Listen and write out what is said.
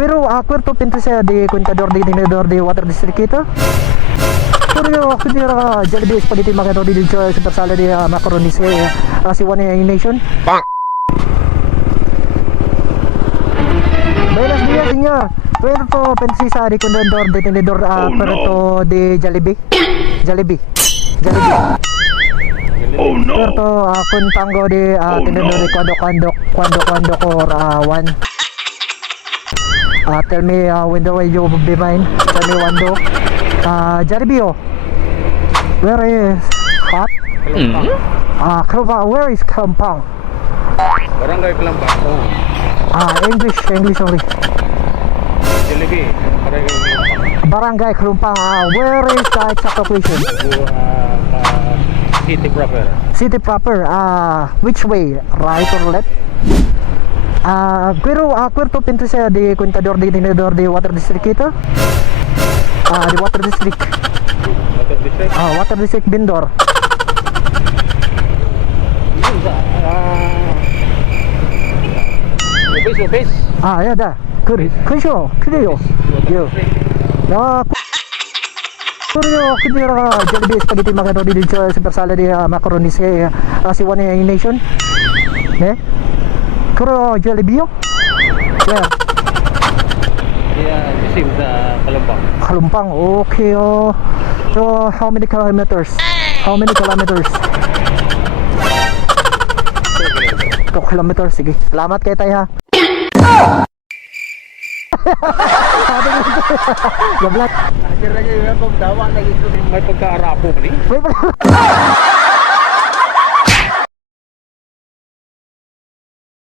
Pero acuerdo pinto di contador di tenedor di water district ito. Pero quindi Jollibee spaghetti macaroni di super salad di macaroni si One Nation. Buenos días, señor. Puerto Pensisa di contador di tenedor Puerto di Jollibee. Jollibee. Oh no! Puerto Kuntango di tenedor di Quando or one. Tell me when the way you be mine. Tell me Wando. Jollibee, where is hot? Kalumpang. Where is Kalumpang? Barangay Kalumpang. English only. Jollibee, Barangay Kalumpang. Where is the exact location? City proper. City proper. Which way? Right or left? Pero Puerto Princesa di contador di tenedor di water district ito. Di water district. Water district. Water district vendor. Office. Ya dah. Kunsho. Kurio. Yo. Kurio kira Jollibee spaghetti macaroni di super salad di macaroni si One Nation. Ne? Kuro Jollibee? Yeah. Yeah, same sa Kalumpang. Kalumpang. Okay. So how many kilometers? 2 kilometers. Sige. Salamat kay Tay ha. Gablat. Lagi may pagdawa, may pagkaarapo mo ni. Wait.